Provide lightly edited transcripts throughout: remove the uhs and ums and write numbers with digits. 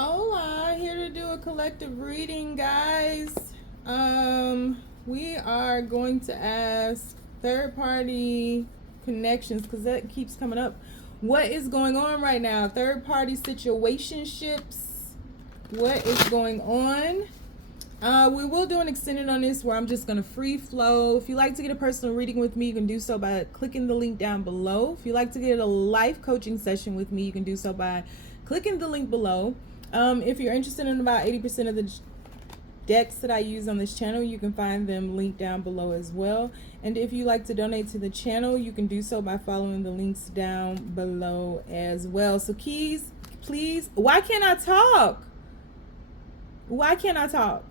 Hola, here to do a collective reading, guys. We are going to ask third-party connections because that keeps coming up. What is going on right now? Third-party situationships. What is going on? We will do an extended on this where I'm just going to free flow. If you'd like to get a personal reading with me, you can do so by clicking the link down below. If you'd like to get a life coaching session with me, you can do so by clicking the link below. If you're interested in about 80% of the decks that I use on this channel, you can find them linked down below as well. And if you like to donate to the channel, you can do so by following the links down below as well. So keys, please. Why can't I talk? Why can't I talk?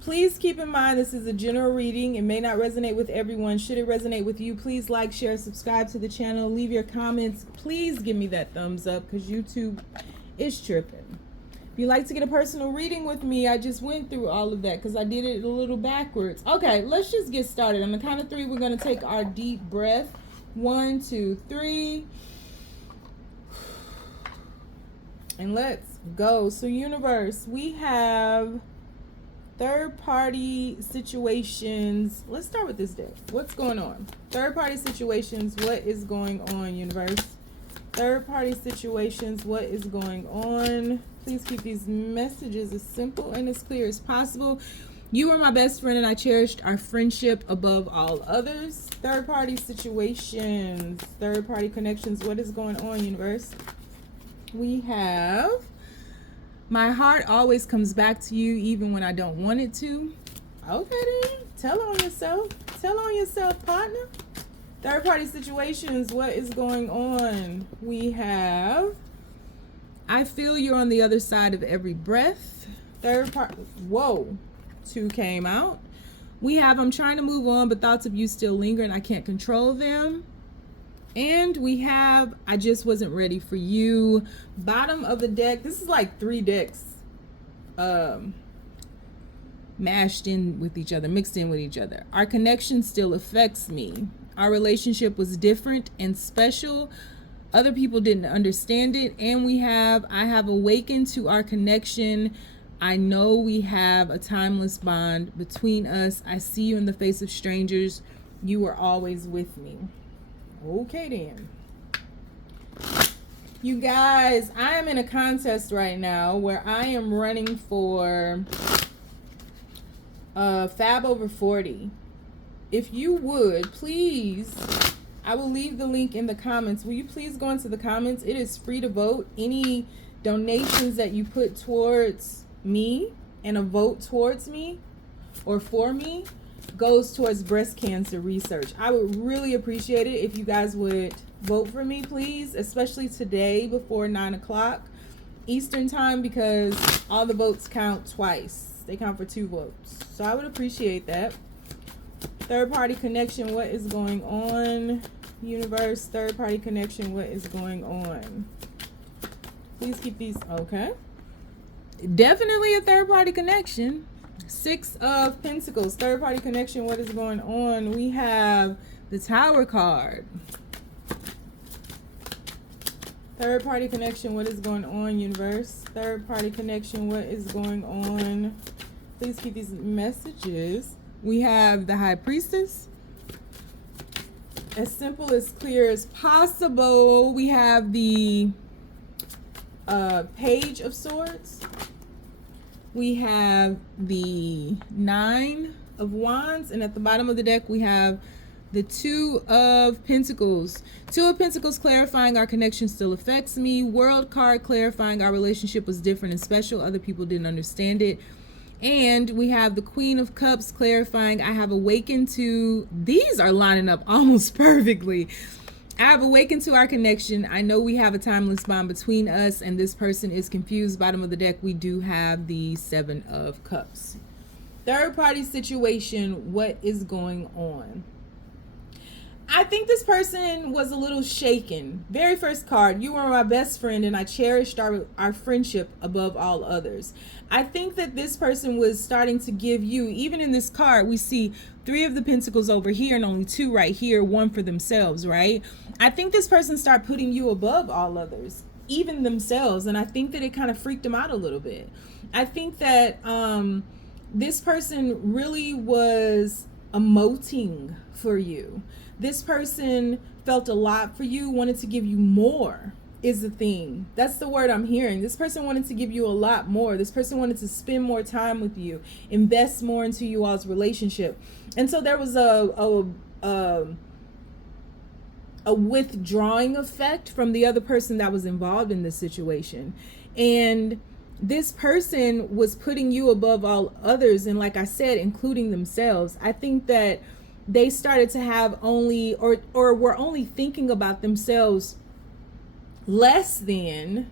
Please keep in mind this is a general reading. It may not resonate with everyone. Should it resonate with you, please like, share, subscribe to the channel. Leave your comments. Please give me that thumbs up because YouTube is tripping. If you'd like to get a personal reading with me, I just went through all of that because I did it a little backwards. Okay, let's just get started. On the count of three, we're going to take our deep breath. 1, 2, 3. And let's go. So universe, we have third-party situations. Let's start with this deck. What's going on? Third-party situations. What is going on, universe? Third-party situations. What is going on? Please keep these messages as simple and as clear as possible. You were my best friend and I cherished our friendship above all others. Third-party situations. Third-party connections. What is going on, universe? We have my heart always comes back to you even when I don't want it to. Okay then. Tell on yourself. Tell on yourself, partner. Third party situations. What is going on? We have I feel you're on the other side of every breath. Third part. Whoa. 2 came out. We have I'm trying to move on, but thoughts of you still linger and I can't control them. And we have, I just wasn't ready for you. Bottom of the deck. This is like 3 decks mashed in with each other, mixed in with each other. Our connection still affects me. Our relationship was different and special. Other people didn't understand it. And we have, I have awakened to our connection. I know we have a timeless bond between us. I see you in the face of strangers. You are always with me. Okay then. You guys, I am in a contest right now where I am running for Fab over 40. If you would, please, I will leave the link in the comments. Will you please go into the comments? It is free to vote. Any donations that you put towards me and a vote towards me or for me goes towards breast cancer research. I would really appreciate it if you guys would vote for me, please, especially today before 9 o'clock Eastern time, because all the votes count twice. They count for 2 votes. So I would appreciate that. Third party connection. What is going on, universe? Third party connection. What is going on? Please keep these. Okay. Definitely a third party connection. 6 of Pentacles, third party connection. What is going on? We have the Tower card. Third party connection. What is going on, universe? Third party connection. What is going on? Please keep these messages. We have the High Priestess. As simple, as clear as possible. We have the Page of Swords. We have the 9 of Wands, and at the bottom of the deck we have the 2 of Pentacles. 2 of Pentacles clarifying our connection still affects me. World card clarifying our relationship was different and special. Other people didn't understand it. And we have the Queen of Cups clarifying I have awakened to, these are lining up almost perfectly. I have awakened to our connection. I know we have a timeless bond between us and this person is confused. Bottom of the deck, we do have the 7 of Cups. Third party situation. What is going on? I think this person was a little shaken. Very first card, you were my best friend and I cherished our friendship above all others. I think that this person was starting to give you, even in this card, we see 3 of the Pentacles over here and only 2 right here, 1 for themselves, right? I think this person started putting you above all others. even themselves. And I think that it kind of freaked them out a little bit. I think that this person really was emoting for you. This person felt a lot for you, wanted to give you more, is the thing. That's the word I'm hearing. This person wanted to give you a lot more. This person wanted to spend more time with you, invest more into you all's relationship. And so there was a withdrawing effect from the other person that was involved in this situation. And this person was putting you above all others, and like I said, including themselves. I think that they started to have only or were only thinking about themselves less than,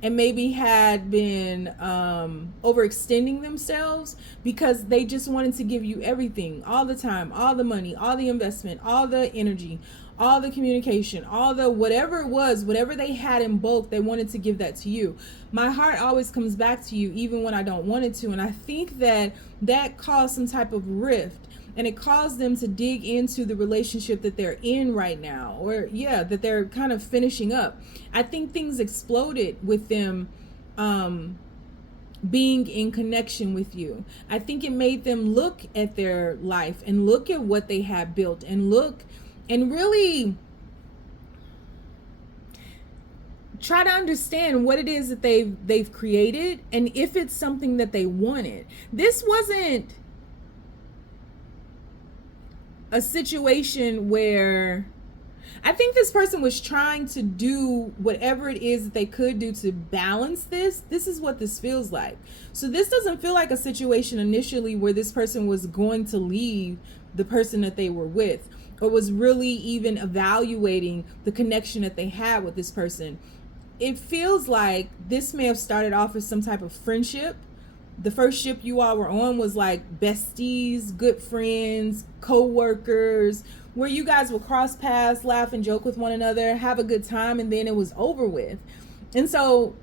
and maybe had been overextending themselves, because they just wanted to give you everything, all the time, all the money, all the investment, all the energy, all the communication, all the whatever it was, whatever they had in bulk, they wanted to give that to you. My heart always comes back to you even when I don't want it to. And I think that that caused some type of rift, and it caused them to dig into the relationship that they're in right now, or that they're kind of finishing up. I think things exploded with them being in connection with you. I think it made them look at their life and look at what they had built, and look and really try to understand what it is that they've created, and if it's something that they wanted. This wasn't a situation where, I think this person was trying to do whatever it is that they could do to balance this. This is what this feels like. So this doesn't feel like a situation initially where this person was going to leave the person that they were with, or was really even evaluating the connection that they had with this person. It feels like this may have started off as some type of friendship. The first ship you all were on was like besties, good friends, co-workers, where you guys would cross paths, laugh and joke with one another, have a good time, and then it was over with. And so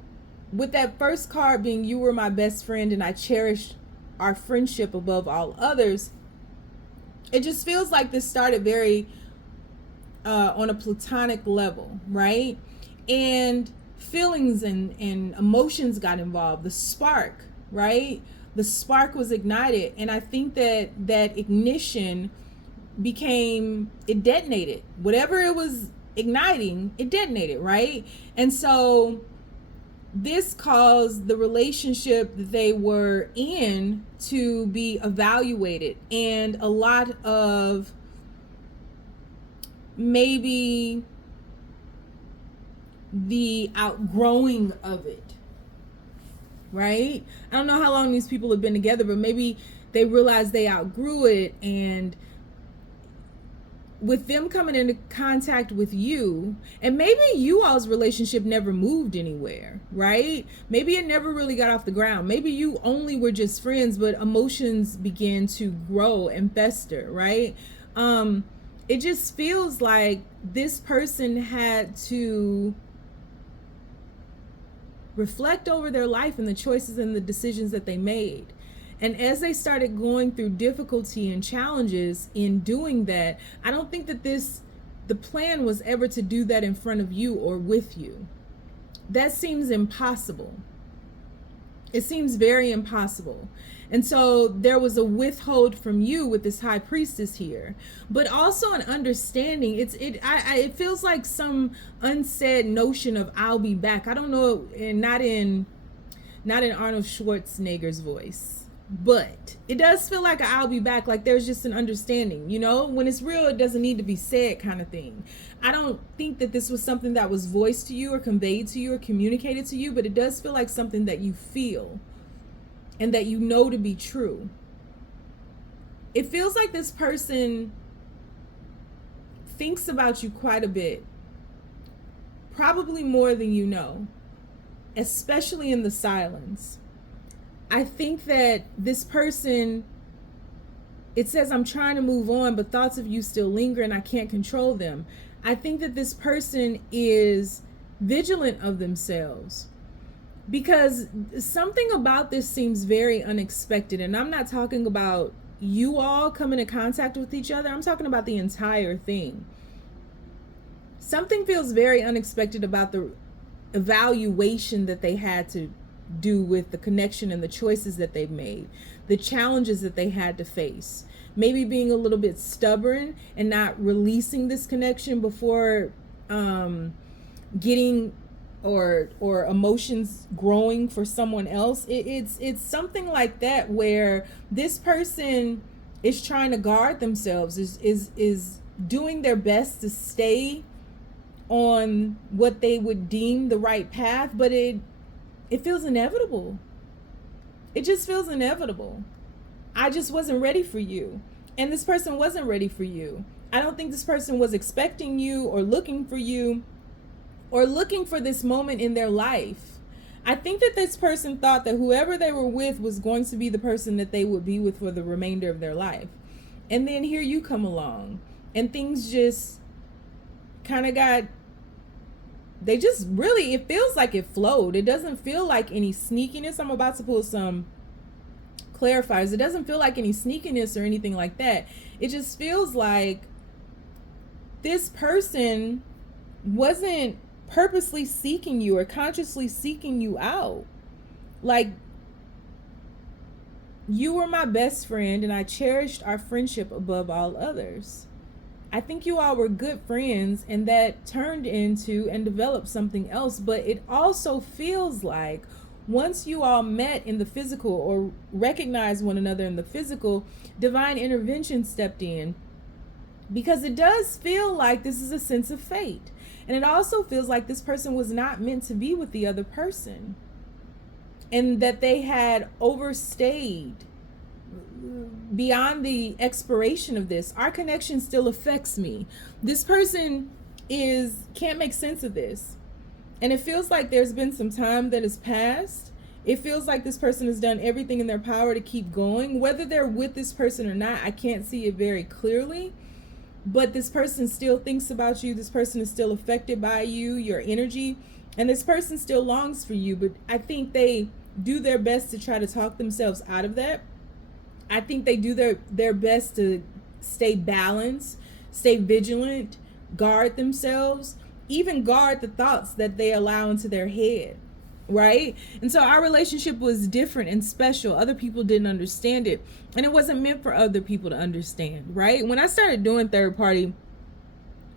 with that first card being, you were my best friend and I cherished our friendship above all others, it just feels like this started very on a platonic level, right? And feelings and emotions got involved. The spark, right? The spark was ignited. And I think that that ignition it detonated. Whatever it was igniting, it detonated, right? And so this caused the relationship that they were in to be evaluated, and a lot of maybe the outgrowing of it, right? I don't know how long these people have been together, but maybe they realized they outgrew it, and with them coming into contact with you, and maybe you all's relationship never moved anywhere, right? Maybe it never really got off the ground. Maybe you only were just friends, but emotions began to grow and fester, right? It just feels like this person had to reflect over their life and the choices and the decisions that they made. And as they started going through difficulty and challenges in doing that, I don't think that the plan was ever to do that in front of you or with you. That seems impossible. It seems very impossible. And so there was a withhold from you with this high priestess here, but also an understanding. It feels like some unsaid notion of "I'll be back." I don't know, and not in Arnold Schwarzenegger's voice, but it does feel like "I'll be back." Like there's just an understanding, you know, when it's real, it doesn't need to be said, kind of thing. I don't think that this was something that was voiced to you or conveyed to you or communicated to you, but it does feel like something that you feel and that you know to be true. It feels like this person thinks about you quite a bit, probably more than you know, especially in the silence. I think that this person, it says, "I'm trying to move on, but thoughts of you still linger and I can't control them." I think that this person is vigilant of themselves, because something about this seems very unexpected. And I'm not talking about you all coming in contact with each other. I'm talking about the entire thing. Something feels very unexpected about evaluation that they had to do with the connection and the choices that they've made, the challenges that they had to face, maybe being a little bit stubborn and not releasing this connection before getting or emotions growing for someone else. It's something like that, where this person is trying to guard themselves, is doing their best to stay on what they would deem the right path, but it feels inevitable. It just feels inevitable. I just wasn't ready for you, and this person wasn't ready for you. I don't think this person was expecting you or looking for you or looking for this moment in their life. I think that this person thought that whoever they were with was going to be the person that they would be with for the remainder of their life. And then here you come along, and things just kind of they just really, it feels like it flowed. It doesn't feel like any sneakiness. I'm about to pull some clarifiers. It doesn't feel like any sneakiness or anything like that. It just feels like this person wasn't purposely seeking you or consciously seeking you out. Like, you were my best friend and I cherished our friendship above all others. I think you all were good friends, and that turned into and developed something else. But it also feels like once you all met in the physical or recognized one another in the physical, divine intervention stepped in, because it does feel like this is a sense of fate. And it also feels like this person was not meant to be with the other person, and that they had overstayed beyond the expiration of this. Our connection still affects me. This person can't make sense of this. And it feels like there's been some time that has passed. It feels like this person has done everything in their power to keep going. Whether they're with this person or not, I can't see it very clearly. But this person still thinks about you. This person is still affected by you, your energy. And this person still longs for you. But I think they do their best to try to talk themselves out of that. I think they do their best to stay balanced, stay vigilant, guard themselves, even guard the thoughts that they allow into their head, right? And so our relationship was different and special. Other people didn't understand it, and it wasn't meant for other people to understand, right? When I started doing third-party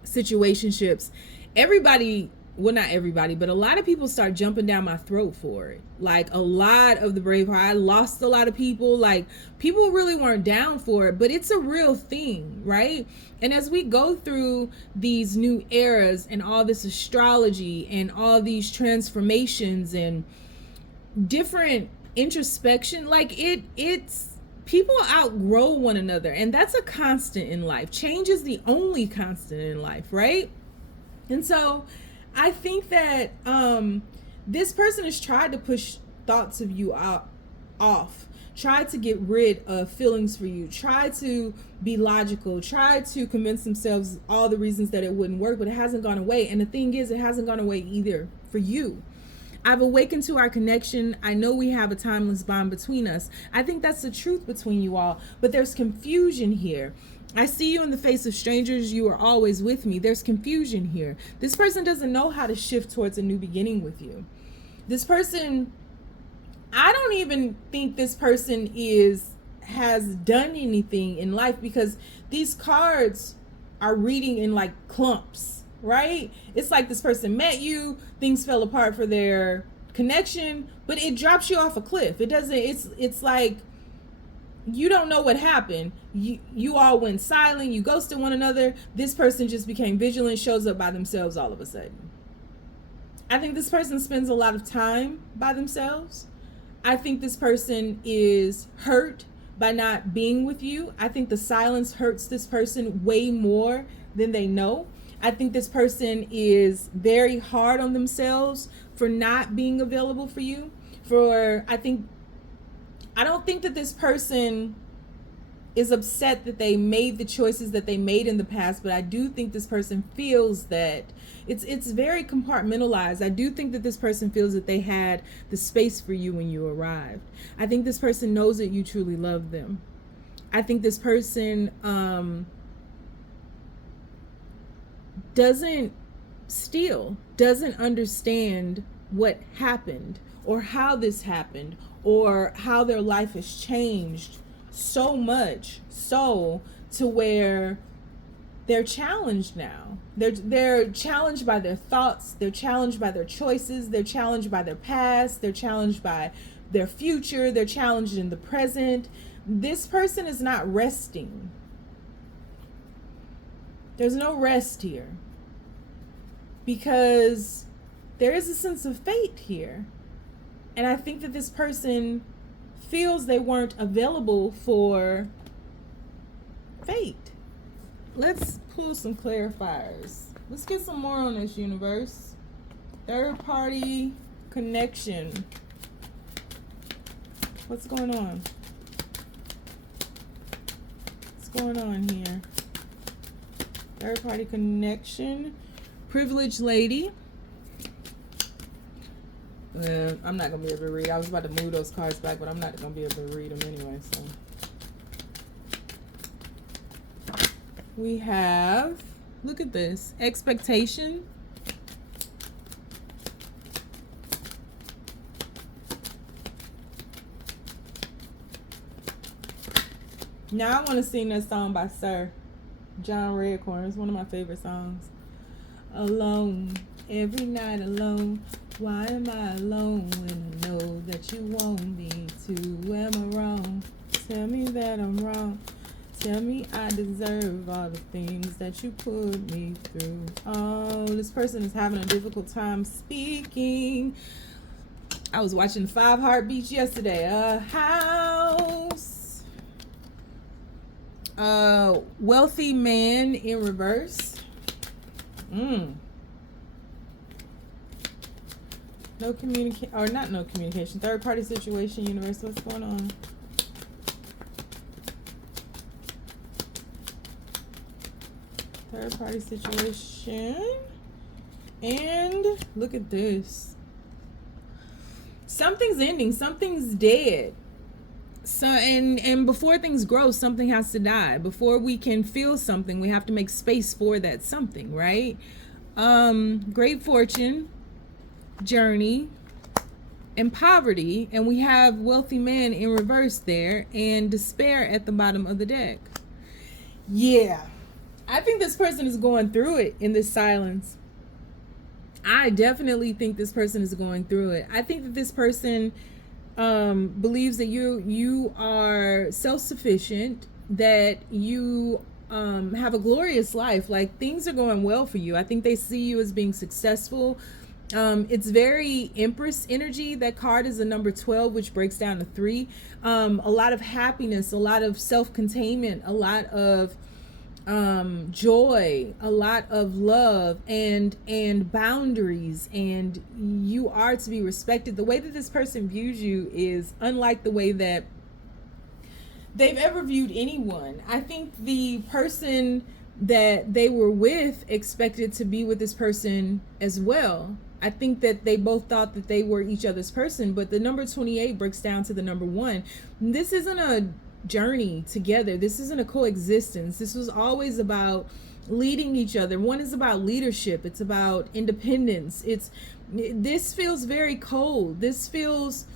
situationships, everybody, well, not everybody, but a lot of people start jumping down my throat for it. Like, a lot of the Braveheart, I lost a lot of people. Like, people really weren't down for it, but it's a real thing, right? And as we go through these new eras and all this astrology and all these transformations and different introspection, like it's people outgrow one another, and that's a constant in life. Change is the only constant in life, right? And so I think that this person has tried to push thoughts of you off, tried to get rid of feelings for you, tried to be logical, tried to convince themselves all the reasons that it wouldn't work, but it hasn't gone away. And the thing is, it hasn't gone away either for you. I've awakened to our connection. I know we have a timeless bond between us. I think that's the truth between you all, but there's confusion here. I see you in the face of strangers. You are always with me. There's confusion here. This person doesn't know how to shift towards a new beginning with you. This person, I don't even think this person has done anything in life, because these cards are reading in like clumps, right? It's like this person met you, things fell apart for their connection, but it drops you off a cliff. It doesn't, it's like you don't know what happened. You all went silent, you ghosted one another. This person just became vigilant, shows up by themselves all of a sudden. I think this person spends a lot of time by themselves. I think this person is hurt by not being with you. I think the silence hurts this person way more than they know. I think this person is very hard on themselves for not being available for you. I don't think that this person is upset that they made the choices that they made in the past, but I do think this person feels that it's very compartmentalized. I do think that this person feels that they had the space for you when you arrived. I think this person knows that you truly love them. I think this person doesn't still doesn't understand what happened or how this happened or how their life has changed so much so to where they're challenged now. They're challenged by their thoughts, they're challenged by their choices, they're challenged by their past, they're challenged by their future, they're challenged in the present. This person is not resting. There's no rest here. Because there is a sense of fate here. And I think that this person feels they weren't available for fate. Let's pull some clarifiers. Let's get some more on this, universe. Third party connection. What's going on? What's going on here? Third party connection. Privileged lady. I'm not going to be able to read. I was about to move those cards back, but I'm not going to be able to read them anyway. So we have, look at this, expectation. Now I want to sing that song by Sir John Redcorn. It's one of my favorite songs. Alone, every night alone. Why am I alone when I know that you want me to? Am I wrong? Tell me that I'm wrong. Tell me I deserve all the things that you put me through. Oh, this person is having a difficult time speaking. I was watching 5 Heartbeats yesterday. A house. Wealthy man in reverse. No communication, or not no communication. Third party situation, universe. What's going on? Third party situation. And look at this. Something's ending. Something's dead. So and before things grow, something has to die. Before we can feel something, we have to make space for that something, right? Great fortune, journey, and poverty, and we have wealthy man in reverse there, and despair at the bottom of the deck. Yeah, I think this person is going through it in this silence. I definitely think this person is going through it. I think that this person believes that you are self-sufficient, that you have a glorious life, like things are going well for you. I think they see you as being successful. It's very Empress energy. That card is a number 12, which breaks down to 3. A lot of happiness, a lot of self-containment, a lot of joy, a lot of love, and boundaries, and you are to be respected. The way that this person views you is unlike the way that they've ever viewed anyone. I think the person that they were with expected to be with this person as well. I think that they both thought that they were each other's person, but the number 28 breaks down to the number 1. This isn't a journey together. This isn't a coexistence. This was always about leading each other. One is about leadership. It's about independence. This feels very cold. This feels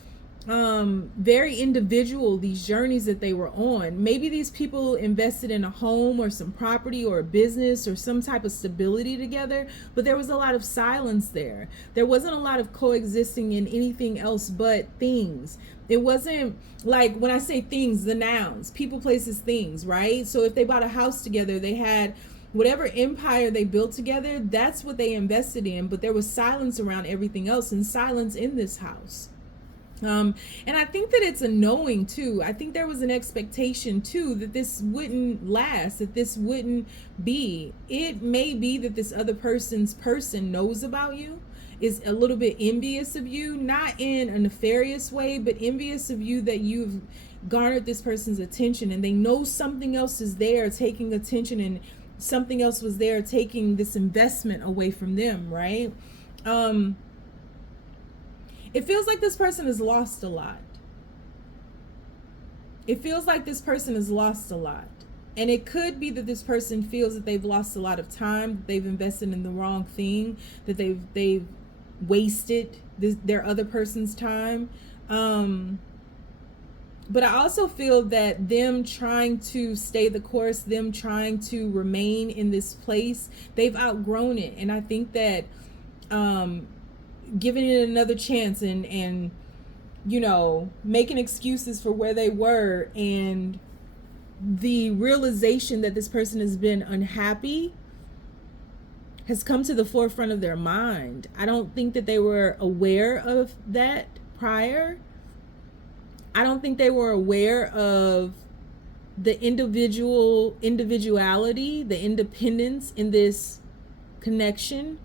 very individual, these journeys that they were on. Maybe these people invested in a home or some property or a business or some type of stability together, but there was a lot of silence there. There wasn't a lot of coexisting in anything else but things. It wasn't like, when I say things, the nouns, people, places, things, right? So if they bought a house together, they had whatever empire they built together, that's what they invested in, but there was silence around everything else, and silence in this house. And I think that it's a knowing too. I think there was an expectation too that this wouldn't last, that this wouldn't be. It may be that this other person's person knows about you, is a little bit envious of you, not in a nefarious way, but envious of you that you've garnered this person's attention, and they know something else is there taking attention, and something else was there taking this investment away from them, right? It feels like this person has lost a lot. It feels like this person has lost a lot. And it could be that this person feels that they've lost a lot of time, that they've invested in the wrong thing, that they've wasted their other person's time. But I also feel that them trying to stay the course, them trying to remain in this place, they've outgrown it. And I think that giving it another chance and you know, making excuses for where they were, and the realization that this person has been unhappy has come to the forefront of their mind. I don't think that they were aware of that prior. I don't think they were aware of the individuality, the independence in this connection.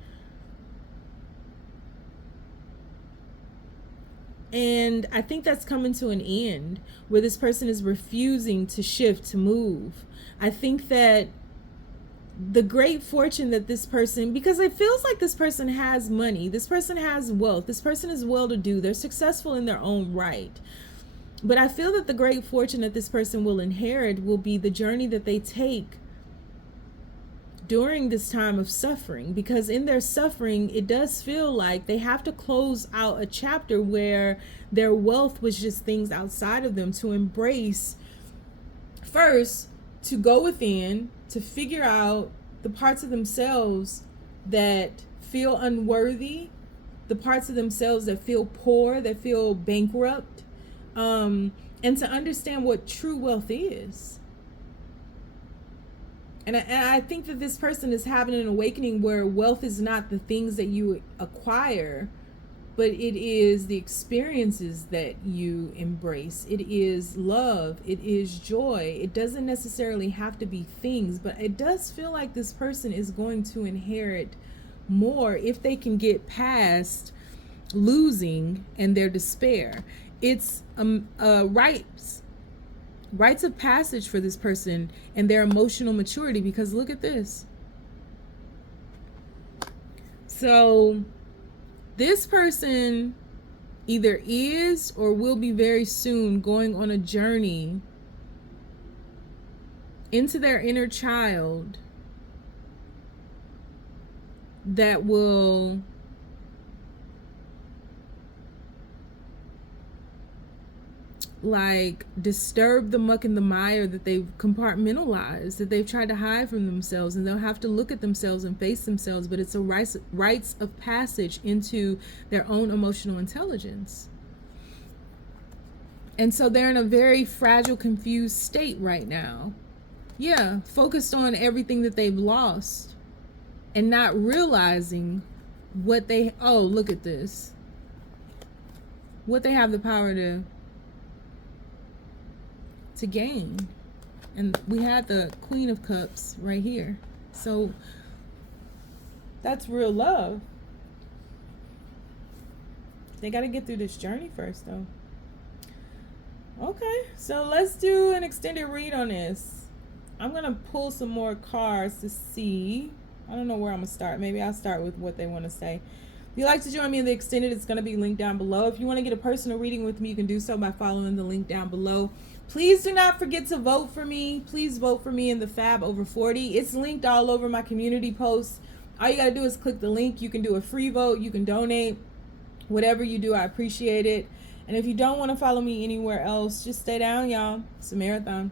And I think that's coming to an end, where this person is refusing to shift, to move. I think that the great fortune that this person, because it feels like this person has money, this person has wealth, this person is well-to-do, they're successful in their own right. But I feel that the great fortune that this person will inherit will be the journey that they take during this time of suffering, because in their suffering, it does feel like they have to close out a chapter where their wealth was just things outside of them, to embrace first, to go within, to figure out the parts of themselves that feel unworthy, the parts of themselves that feel poor, that feel bankrupt, and to understand what true wealth is. And I think that this person is having an awakening where wealth is not the things that you acquire, but it is the experiences that you embrace. It is love. It is joy. It doesn't necessarily have to be things, but it does feel like this person is going to inherit more if they can get past losing and their despair. It's rites of passage for this person and their emotional maturity, because look at this. So this person either is or will be very soon going on a journey into their inner child that will like disturb the muck and the mire that they've compartmentalized, that they've tried to hide from themselves, and they'll have to look at themselves and face themselves. But it's a rites of passage into their own emotional intelligence. And so they're in a very fragile, confused state right now. Yeah, focused on everything that they've lost and not realizing what they, oh, look at this, what they have the power to gain. And we had the Queen of Cups right here. So that's real love. They got to get through this journey first, though. Okay, so let's do an extended read on this. I'm gonna pull some more cards to see. I don't know where I'm gonna start. Maybe I'll start with what they want to say. If you'd like to join me in the extended, it's going to be linked down below. If you want to get a personal reading with me, you can do so by following the link down below. Please do not forget to vote for me. Please vote for me in the Fab Over 40. It's linked all over my community posts. All you got to do is click the link. You can do a free vote. You can donate. Whatever you do, I appreciate it. And if you don't want to follow me anywhere else, just stay down, y'all. It's a marathon.